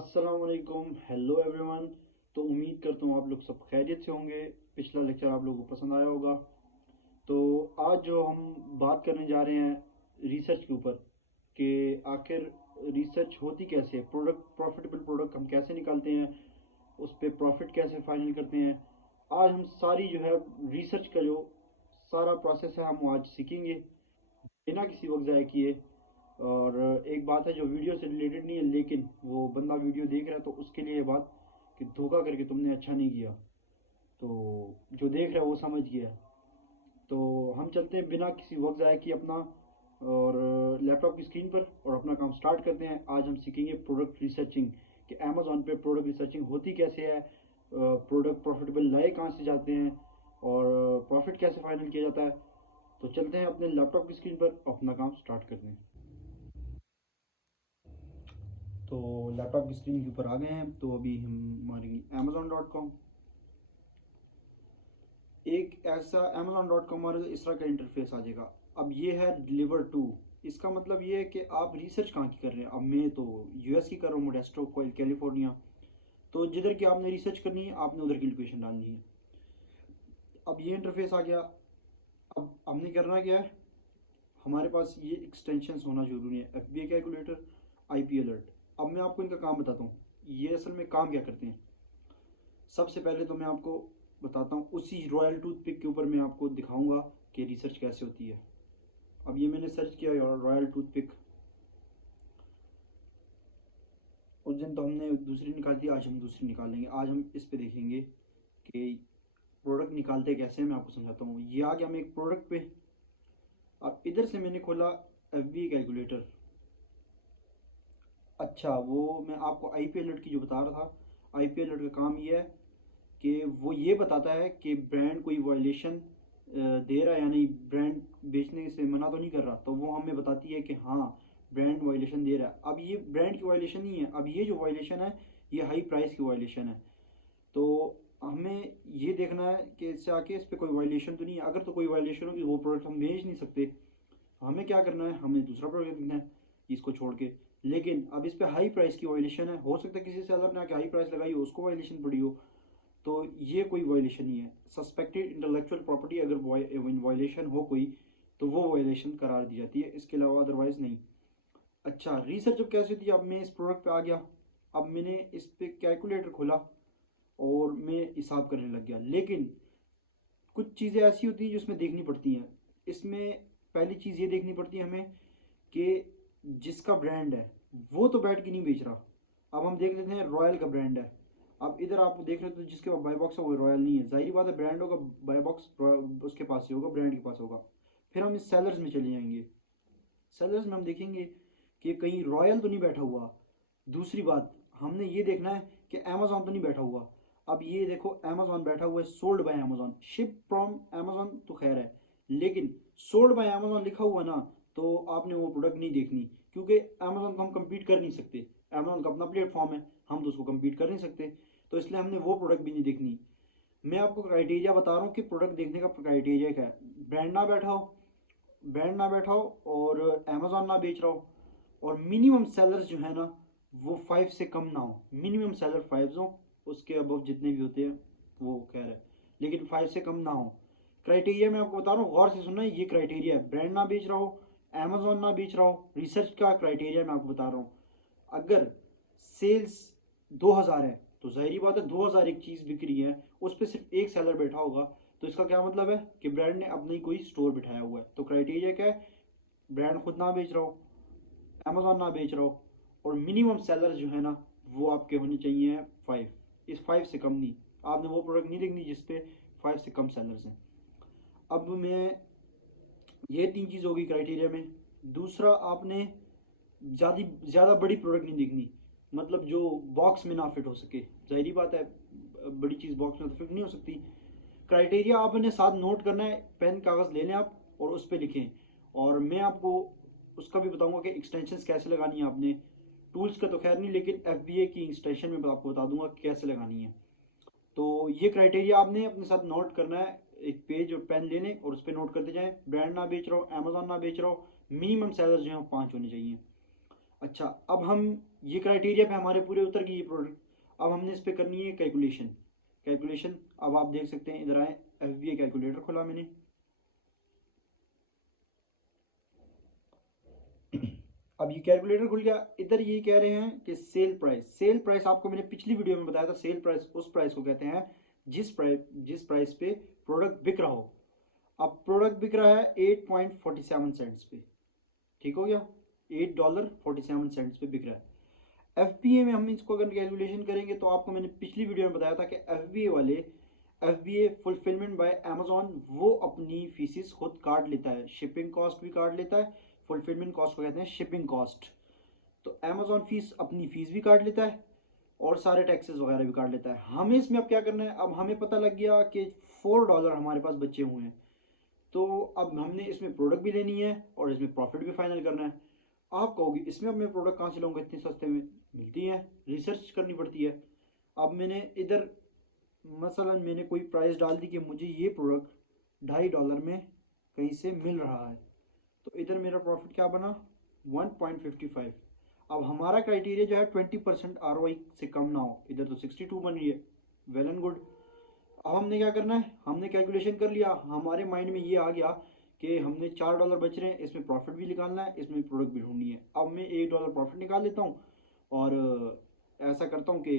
अस्सलाम वालेकुम, hello everyone. तो उम्मीद करता हूँ आप लोग सब खैरियत से होंगे। पिछला लेक्चर आप लोगों को पसंद आया होगा। तो आज जो हम बात करने जा रहे हैं रिसर्च के ऊपर कि आखिर रिसर्च होती कैसे है, प्रोडक्ट प्रॉफिटेबल प्रोडक्ट हम कैसे निकालते हैं, उस पर प्रॉफिट कैसे फाइनल करते हैं। आज हम सारी जो है रिसर्च का जो सारा प्रोसेस है हम आज सीखेंगे बिना किसी वक्त ज़ाय किए। और एक बात है जो वीडियो से रिलेटेड नहीं है, लेकिन वो बंदा वीडियो देख रहा है तो उसके लिए ये बात कि धोखा करके तुमने अच्छा नहीं किया। तो जो देख रहा है वो समझ गया है। तो हम चलते हैं बिना किसी वक्त ज़ाय किए अपना और लैपटॉप की स्क्रीन पर और अपना काम स्टार्ट करते हैं। आज हम सीखेंगे प्रोडक्ट रिसर्चिंग कि अमेज़ॉन पे प्रोडक्ट रिसर्चिंग होती कैसे है, प्रोडक्ट प्रॉफिटेबल लाए कहाँ से जाते हैं और प्रॉफिट कैसे फाइनल किया जाता है। तो चलते हैं अपने लैपटॉप की स्क्रीन पर अपना काम स्टार्ट करते हैं। तो लैपटॉप की स्क्रीन के ऊपर आ गए हैं, तो अभी हम मारेंगे amazon.com। एक ऐसा amazon.com और इस तरह का इंटरफेस आ जाएगा। अब ये है डिलीवर टू। इसका मतलब ये है कि आप रिसर्च कहाँ की कर रहे हैं। अब मैं तो यूएस की कर रहा हूँ, मोडेस्टो कैलिफोर्निया। तो जिधर की आपने रिसर्च करनी है आपने उधर की लोकेशन डालनी है। अब ये इंटरफेस आ गया। अब हमने करना क्या है, हमारे पास ये एक्सटेंशन होना जरूरी है, F B I calculator, I P alert. अब मैं आपको इनका काम बताता हूँ, ये असल में काम क्या करते हैं। सबसे पहले तो मैं आपको बताता हूँ, उसी रॉयल टूथपिक के ऊपर मैं आपको दिखाऊंगा कि रिसर्च कैसे होती है। अब ये मैंने सर्च किया रॉयल टूथपिक। उस दिन तो हमने दूसरी निकाली थी, आज हम दूसरी निकालेंगे। आज हम इस पे देखेंगे कि प्रोडक्ट निकालते कैसे हैं। मैं आपको समझाता हूँ। ये आ गया मैं एक प्रोडक्ट पे। अब इधर से मैंने खोला एफ बी कैलकुलेटर। अच्छा, वो मैं आपको आई पी अलर्ट की जो बता रहा था, आई पी अलर्ट का काम ये है कि वो ये बताता है कि ब्रांड कोई वायलेशन दे रहा है या नहीं, ब्रांड बेचने से मना तो नहीं कर रहा। तो वो हमें बताती है कि हाँ ब्रांड वायलेशन दे रहा है। अब ये ब्रांड की वायलेशन नहीं है, अब ये जो वायलेशन है ये हाई प्राइस की वायलेशन है। तो हमें ये देखना है कि इससे आके इस पर कोई वायलेशन तो नहीं है। अगर तो कोई वायलेशन होगी वो प्रोडक्ट हम बेच नहीं सकते। हमें क्या करना है, हमें दूसरा प्रोडक्ट देखना है इसको छोड़ के। लेकिन अब इस पे हाई प्राइस की वायलेशन है, हो सकता है किसी सेलर ने आके हाई प्राइस लगाई हो उसको वायलेशन पड़ी हो। तो ये कोई वायलेशन नहीं है। सस्पेक्टेड इंटेलेक्चुअल प्रॉपर्टी अगर वायलेशन हो कोई, तो वो वायलेशन करार दी जाती है, इसके अलावा अदरवाइज नहीं। अच्छा, रिसर्च अब कैसे होती है। अब मैं इस प्रोडक्ट पे आ गया। अब मैंने इस पे कैलकुलेटर खोला और मैं हिसाब करने लग गया। लेकिन कुछ चीज़ें ऐसी होती हैं जो इसमें देखनी पड़ती हैं। इसमें पहली चीज़ ये देखनी पड़ती है हमें कि जिसका ब्रांड है वो तो बैठ के नहीं बेच रहा। अब हम देख लेते हैं रॉयल का ब्रांड है। अब इधर आप देख रहे हो तो जिसके पास बाय बॉक्स है वो रॉयल नहीं है, जाहिर बात है ब्रांड होगा, बाय बॉक्स उसके पास ही होगा, ब्रांड के पास होगा। फिर हम इस सेलर्स में चले जाएंगे। सेलर्स में हम देखेंगे कि कहीं रॉयल तो नहीं बैठा हुआ। दूसरी बात, हमने ये देखना है कि अमेजोन तो नहीं बैठा हुआ। अब ये देखो अमेजोन बैठा हुआ है, sold by Amazon, ship from Amazon तो खैर है, लेकिन सोल्ड बाय अमेजोन लिखा हुआ ना, तो आपने वो प्रोडक्ट नहीं देखनी। क्योंकि अमेजोन को हम कम्पीट कर नहीं सकते, अमेजोन का अपना प्लेटफॉर्म है, हम तो उसको कम्पीट कर नहीं सकते। तो इसलिए हमने वो प्रोडक्ट भी नहीं देखनी। मैं आपको क्राइटेरिया बता रहा हूँ कि प्रोडक्ट देखने का क्राइटेरिया क्या है। ब्रांड ना बैठा हो, ब्रांड ना बैठा हो और अमेजोन ना बेच रहा हो, और मिनिमम सेलर्स जो है ना वो 5 से कम ना हो। मिनिमम सेलर 5 हो, उसके अबव जितने भी होते हैं वो खैर है, लेकिन 5 से कम ना हो। क्राइटेरिया मैं आपको बता रहा हूँ, गौर से सुनना। ये क्राइटेरिया है, ब्रांड ना बेच रहा हो, अमेजोन ना बेच रहा हो। रिसर्च का क्राइटेरिया मैं आपको बता रहा हूँ। अगर सेल्स 2000 है तो जाहिर बात है 2000 एक चीज़ बिक रही है, उस पर सिर्फ एक सेलर बैठा होगा, तो इसका क्या मतलब है कि ब्रांड ने अपना ही कोई स्टोर बिठाया हुआ है। तो क्राइटेरिया क्या है, ब्रांड खुद ना बेच रहा हो, अमेजोन ना बेच रहा हो, और मिनिमम सेलर जो है ना वो आपके होने चाहिए 5। इस 5 से कम नहीं। आपने वो प्रोडक्ट नहीं देखनी जिसपे 5 से कम सेलर्स हैं। अब मैं, ये 3 चीज़ होगी क्राइटेरिया में। दूसरा, आपने ज़्यादा ज़्यादा बड़ी प्रोडक्ट नहीं देखनी, मतलब जो बॉक्स में ना फिट हो सके। जाहिर बात है बड़ी चीज़ बॉक्स में तो फिट नहीं हो सकती। क्राइटेरिया आपने साथ नोट करना है, पेन कागज़ ले लें आप और उस पर लिखें। और मैं आपको उसका भी बताऊंगा कि एक्सटेंशंस कैसे लगानी है आपने। टूल्स का तो खैर नहीं, लेकिन एफ बी ए की एक्सटेंशन में आपको बता दूंगा कि कैसे लगानी है। तो ये क्राइटेरिया आपने अपने साथ नोट करना है। एक पेज और पेन लेने और उस पर नोट करते जाएं। ब्रांड ना बेच रहा हो, अमेजोन ना बेच रहा हो, मिनिमम सेलर जो है 5 होने चाहिए। अच्छा, अब हम ये क्राइटेरिया पे हमारे पूरे उतर गई ये प्रोडक्ट। अब हमने इस पर करनी है कैलकुलेशन। अब आप देख सकते हैं, इधर आए, FBA कैलकुलेटर खोला मैंने। अब ये कैलकुलेटर खुल गया। इधर ये कह रहे हैं कि सेल प्राइस आपको मैंने पिछली वीडियो में बताया था, सेल प्राइस उस प्राइस को कहते हैं जिस प्राइस पे प्रोडक्ट बिक रहा हो। अब प्रोडक्ट बिक रहा है 8.47 सेंट्स पे, ठीक हो गया, $8.47 पे बिक रहा है। FBA में हम इसको अगर कैलकुलेशन करेंगे तो आपको मैंने पिछली वीडियो में बताया था कि FBA फुलफिलमेंट बाय अमेजोन, वो अपनी फीसिस खुद काट लेता है, शिपिंग कॉस्ट भी काट लेता है, फुलफिलमेंट कॉस्ट को कहते हैं शिपिंग कॉस्ट। तो अमेजोन फीस अपनी फीस भी काट लेता है और सारे टैक्सेस वगैरह भी काट लेता है। हमें इसमें अब क्या करना है, अब हमें पता लग गया कि $4 हमारे पास बचे हुए हैं, तो अब हमने इसमें प्रोडक्ट भी लेनी है और इसमें प्रॉफिट भी फाइनल करना है। आप कहोगे इसमें अब मैं प्रोडक्ट कहाँ से लाऊंगा, इतने सस्ते में मिलती हैं, रिसर्च करनी पड़ती है। अब मैंने इधर मसलन मैंने कोई प्राइस डाल दी कि मुझे ये प्रोडक्ट $2.50 में कहीं से मिल रहा है, तो इधर मेरा प्रॉफिट क्या बना, 1.55। अब हमारा क्राइटेरिया जो है 20% ROI से कम ना हो, इधर तो 62 बन रही है, वेल एंड गुड। अब हमने क्या करना है, हमने कैलकुलेशन कर लिया, हमारे माइंड में ये आ गया कि हमने $4 बच रहे हैं, इसमें प्रॉफिट भी निकालना है, इसमें प्रोडक्ट भी ढूंढनी है। अब मैं $1 प्रॉफिट निकाल लेता हूँ और ऐसा करता हूँ कि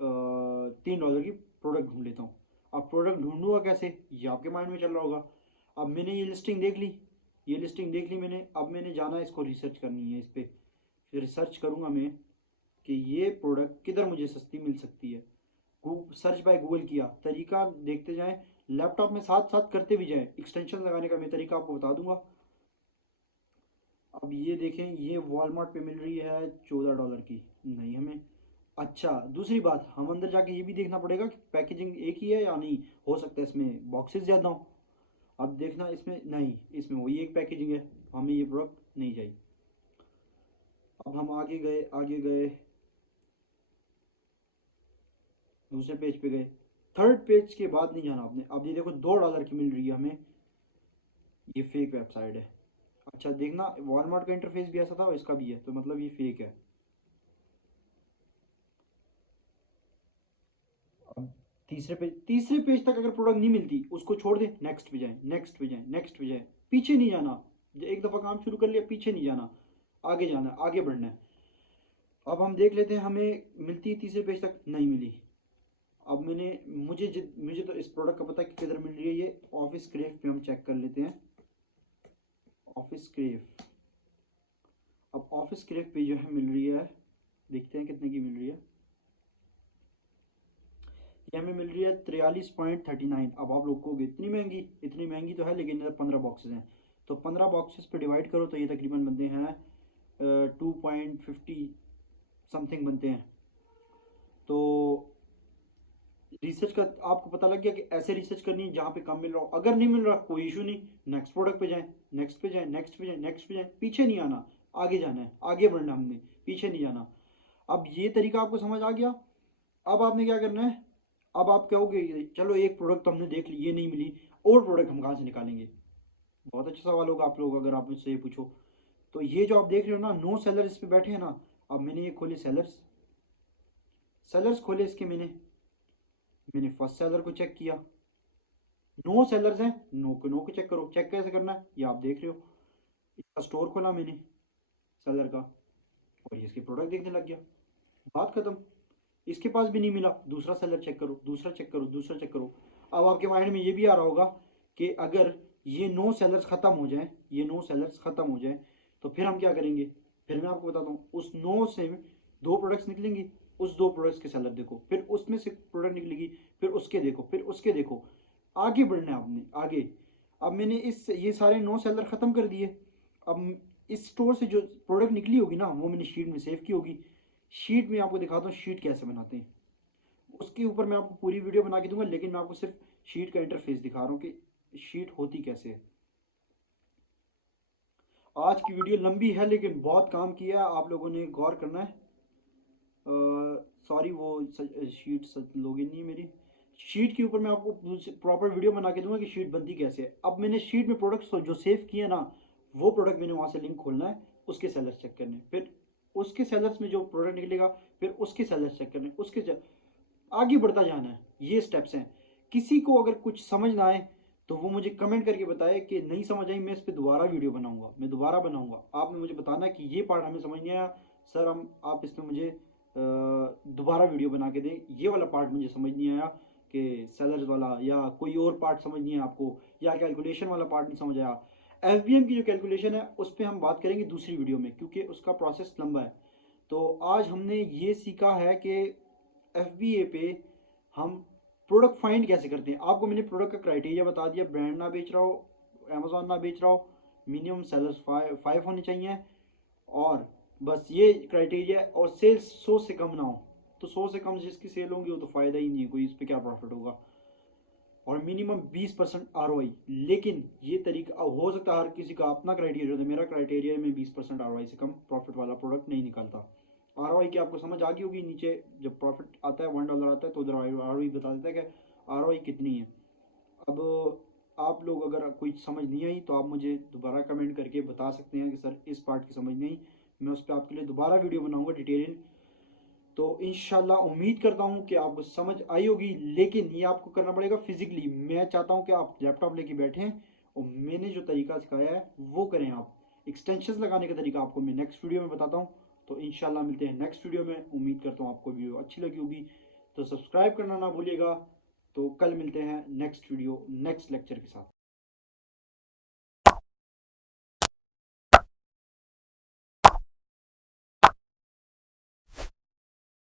$3 की प्रोडक्ट ढूंढ लेता हूँ। अब प्रोडक्ट ढूंढूंगा कैसे, ये आपके माइंड में चल रहा होगा। अब मैंने ये लिस्टिंग देख ली मैंने। अब मैंने जाना है, इसको रिसर्च करनी है, इस पर रिसर्च करूँगा मैं कि ये प्रोडक्ट किधर मुझे सस्ती मिल सकती है। सर्च बाय गूगल किया, तरीका देखते जाएं, लैपटॉप में साथ साथ करते भी जाएं, एक्सटेंशन लगाने का मैं तरीका आपको बता दूंगा। अब ये देखें, ये वॉलमार्ट पे मिल रही है $14 की, नहीं हमें। अच्छा, दूसरी बात, हम अंदर जाके ये भी देखना पड़ेगा कि पैकेजिंग एक ही है या नहीं, हो सकता है इसमें बॉक्सेस ज़्यादा हो। अब देखना, इसमें नहीं, इसमें वही एक पैकेजिंग है, हमें ये प्रोडक्ट नहीं चाहिए। अब हम आगे गए, दूसरे पेज पे गए, थर्ड पेज के बाद नहीं जाना आपने। अब ये देखो $2 की मिल रही है हमें, ये फेक वेबसाइट है। अच्छा देखना, वॉलमार्ट का इंटरफेस भी ऐसा था और इसका भी है, तो मतलब ये फेक है। अब तीसरे पेज तक अगर प्रोडक्ट नहीं मिलती, उसको छोड़ दे, नेक्स्ट पे जाए, नेक्स्ट पे जाए, पीछे नहीं जाना। एक दफ़ा काम शुरू कर लिया, पीछे नहीं जाना, आगे जाना है, आगे बढ़ना है। अब हम देख लेते हैं, हमें मिलती है तीसरे पेज तक, नहीं मिली। अब मुझे तो इस प्रोडक्ट का पता है कि किधर मिल रही है, ये ऑफिस क्रेफ पे हम चेक कर लेते हैं। ऑफिस क्रेफ, अब ऑफिस क्रेफ पे जो है मिल रही है, देखते हैं कितने की मिल रही है। ये हमें मिल रही है 43.39। अब आप लोग कहोगे इतनी महंगी तो है, लेकिन इधर 15 बॉक्सेस हैं, तो 15 बॉक्सेस पे डिवाइड करो तो ये तकरीबन बनते हैं 2.50 समथिंग बनते हैं। तो रिसर्च का आपको पता लग गया कि ऐसे रिसर्च करनी है जहाँ पे कम मिल रहा हो। अगर नहीं मिल रहा, कोई इशू नहीं, नेक्स्ट प्रोडक्ट पे जाएं, नेक्स्ट पे जाएं, पीछे नहीं आना, आगे जाना है, आगे बढ़ना हमने, पीछे नहीं जाना। अब ये तरीका आपको समझ आ गया। अब आपने क्या करना है, अब आप कहोगे चलो एक प्रोडक्ट तो हमने देख ली, ये नहीं मिली, और प्रोडक्ट हम कहाँ से निकालेंगे। बहुत अच्छा सवाल होगा आप लोग अगर आप मुझसे ये पूछो। तो ये जो आप देख रहे हो ना, नो सेलर इस पे बैठे हैं ना। अब मैंने ये खोले सेलर्स खोले इसके, मैंने फर्स्ट सेलर को चेक किया, नो सेलर्स हैं, नो को चेक करो। चेक कैसे करना है, ये आप देख रहे हो, इसका स्टोर खोला मैंने सेलर का, और ये इसके प्रोडक्ट देखने लग गया, बात खत्म। इसके पास भी नहीं मिला, दूसरा सेलर चेक करो, दूसरा चेक करो। अब आपके माइंड में ये भी आ रहा होगा कि अगर ये नो सेलर्स खत्म हो जाए तो फिर हम क्या करेंगे। फिर मैं आपको बताता हूँ, उस नो से दो प्रोडक्ट्स निकलेंगी, उस दो प्रोडक्ट्स के सेलर देखो, फिर उसमें से प्रोडक्ट निकलेगी, फिर उसके देखो, आगे बढ़ना है आपने, आगे। अब मैंने ये सारे नो सेलर खत्म कर दिए। अब इस स्टोर से जो प्रोडक्ट निकली होगी ना, वो मैंने शीट में सेव की होगी। शीट में आपको दिखाता हूँ शीट कैसे बनाते हैं, उसके ऊपर मैं आपको पूरी वीडियो बना के दूंगा, लेकिन मैं आपको सिर्फ शीट का इंटरफेस दिखा रहा हूँ कि शीट होती कैसे है। आज की वीडियो लंबी है लेकिन बहुत काम किया है, आप लोगों ने गौर करना है। सॉरी, वो शीट लोगे नहीं मेरी। शीट के ऊपर मैं आपको प्रॉपर वीडियो बना के दूंगा कि शीट बनती कैसे है। अब मैंने शीट में प्रोडक्ट्स जो सेव किए ना, वो प्रोडक्ट मैंने वहाँ से लिंक खोलना है, उसके सेलर्स चेक करने, फिर उसके सेलर्स में जो प्रोडक्ट निकलेगा फिर उसके सेलर्स चेक करने, आगे बढ़ता जाना है। ये स्टेप्स हैं। किसी को अगर कुछ समझ ना आए तो वो मुझे कमेंट करके बताए कि नहीं समझ आई, मैं इस पर दोबारा वीडियो बनाऊंगा, मैं दोबारा बनाऊंगा। आपने मुझे बताना कि ये पार्ट हमें समझ नहीं आया सर, हम आप इसमें मुझे दोबारा वीडियो बना के दें, ये वाला पार्ट मुझे समझ नहीं आया कि सेलर्स वाला, या कोई और पार्ट समझ नहीं है आपको, या कैलकुलेशन वाला पार्ट नहीं समझ आया। एफबीएम की जो कैलकुलेशन है उस पर हम बात करेंगे दूसरी वीडियो में, क्योंकि उसका प्रोसेस लंबा है। तो आज हमने ये सीखा है कि एफबीए पे हम प्रोडक्ट फाइंड कैसे करते हैं। आपको मैंने प्रोडक्ट का क्राइटेरिया बता दिया, ब्रांड ना बेच रहा हो, अमेजोन ना बेच रहा हो, मिनिमम सेलर्स 5 होने चाहिए, और बस ये क्राइटेरिया, और सेल्स 100 से कम ना हो। तो 100 से कम जिसकी सेल होंगी वो तो फ़ायदा ही नहीं है कोई, इस पर क्या प्रॉफिट होगा। और मिनिमम 20% ROI। लेकिन ये तरीका हो सकता है हर किसी का अपना क्राइटेरिया होता है, मेरा क्राइटेरिया है मैं 20% ROI से कम प्रॉफिट वाला प्रोडक्ट नहीं निकालता। ROI की आपको समझ आ गई होगी, नीचे जब प्रॉफिट आता है $1 आता है तो उधर ROI बता देता है कि ROI कितनी है। अब आप लोग अगर कोई समझ नहीं आई तो आप मुझे दोबारा कमेंट करके बता सकते हैं कि सर इस पार्ट की समझ नहीं आई, मैं उस पर आपके लिए दोबारा वीडियो बनाऊंगा डिटेल। तो इंशाल्लाह उम्मीद करता हूँ कि आपको समझ आई होगी, लेकिन ये आपको करना पड़ेगा फिजिकली। मैं चाहता हूँ कि आप लैपटॉप लेके बैठें और मैंने जो तरीका सिखाया है वो करें आप। एक्सटेंशंस लगाने का तरीका आपको मैं नेक्स्ट वीडियो में बताता हूँ। तो इंशाल्लाह मिलते हैं नेक्स्ट वीडियो में। उम्मीद करता हूँ आपको वीडियो अच्छी लगी होगी, तो सब्सक्राइब करना ना भूलिएगा। तो कल मिलते हैं नेक्स्ट वीडियो नेक्स्ट लेक्चर के साथ।